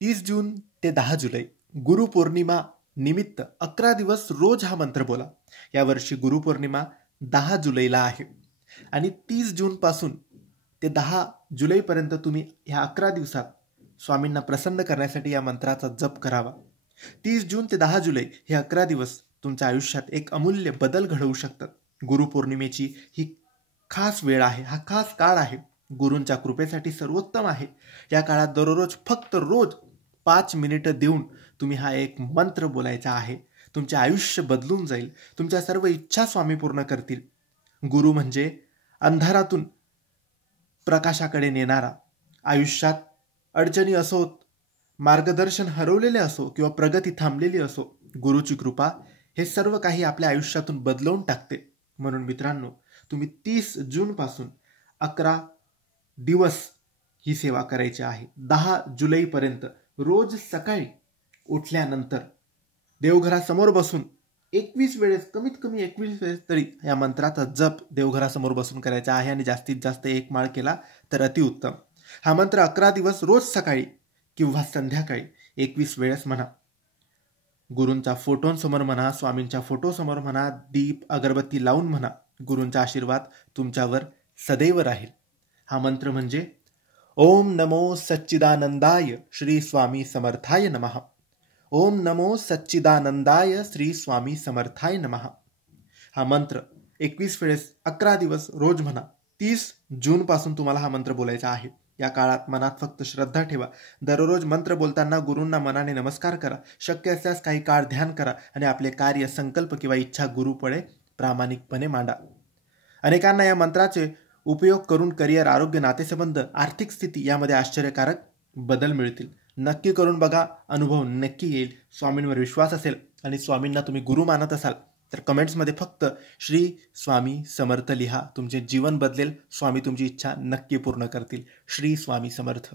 30 जून ते 10 जुलै गुरुपौर्णिमा निमित्त 11 दिवस रोज हा मंत्र बोला. यावर्षी गुरुपौर्णिमा 10 जुलैला आहे आणि 30 जूनपासून ते 10 जुलैपर्यंत तुम्ही ह्या 11 दिवसात स्वामींना प्रसन्न करण्यासाठी या मंत्राचा जप करावा. 30 जून ते 10 जुलै हे 11 दिवस तुमच्या आयुष्यात एक अमूल्य बदल घडवू शकतात. गुरुपौर्णिमेची ही खास वेळ आहे, हा खास काळ आहे, गुरूंच्या कृपेसाठी सर्वोत्तम आहे. या काळात दररोज फक्त रोज 5 मिनिटं देऊन तुम्ही हा एक मंत्र बोलायचा आहे. तुमचे आयुष्य बदलून जाईल. तुमच्या सर्व इच्छा स्वामी पूर्ण करतील. गुरु म्हणजे अंधारातून प्रकाशाकडे नेणारा. आयुष्यात अडचणी असोत, मार्गदर्शन हरवलेले असो किंवा प्रगती थांबलेली असो, गुरुची कृपा हे सर्व काही आपल्या आयुष्यातून बदलवून टाकते. म्हणून मित्रांनो, तुम्ही 30 जूनपासून 11 दिवस ही सेवा करायची आहे. 10 जुलैपर्यंत रोज सकाळी उठल्यानंतर देवघरासमोर बसून 21 वेळेस, कमीत कमी 21 वेळेस तरी या मंत्राचा जप देवघरासमोर बसून करायचा आहे आणि जास्तीत जास्त 1 माळ केला तर अतिउत्तम. हा मंत्र 11 दिवस रोज सकाळी किंवा संध्याकाळी 21 वेळेस म्हणा. गुरूंच्या फोटोंसमोर म्हणा, स्वामींच्या फोटोसमोर म्हणा, दीप अगरबत्ती लावून म्हणा. गुरूंचा आशीर्वाद तुमच्यावर सदैव राहील. हा मंत्र म्हणजे ओम नमो सच्चिदानंदाय श्री स्वामी समर्थाय नमः. ओम नमो सच्चिदानंदाय श्री स्वामी समर्थाय नमः. हा मंत्र 21 वेळेस 11 दिवस रोज म्हणा. 30 जूनपासून तुम्हाला हा मंत्र बोलायचा आहे. या काळात मनात फक्त श्रद्धा ठेवा. दररोज मंत्र बोलताना गुरूंना मनाने नमस्कार करा. शक्य असल्यास काही काळ ध्यान करा आणि आपले कार्य, संकल्प किंवा इच्छा गुरुपुढे प्रामाणिकपणे मांडा. अनेकांना या मंत्राचे उपयोग करून करिअर, आरोग्य, नातेसंबंध, आर्थिक स्थिती यामध्ये आश्चर्यकारक बदल मिळतील. नक्की करून बघा, अनुभव नक्की येईल. स्वामींवर विश्वास असेल आणि स्वामींना तुम्ही गुरु मानत असाल तर कमेंट्समध्ये फक्त श्री स्वामी समर्थ लिहा. तुमचे जीवन बदलेल. स्वामी तुमची इच्छा नक्की पूर्ण करतील. श्री स्वामी समर्थ.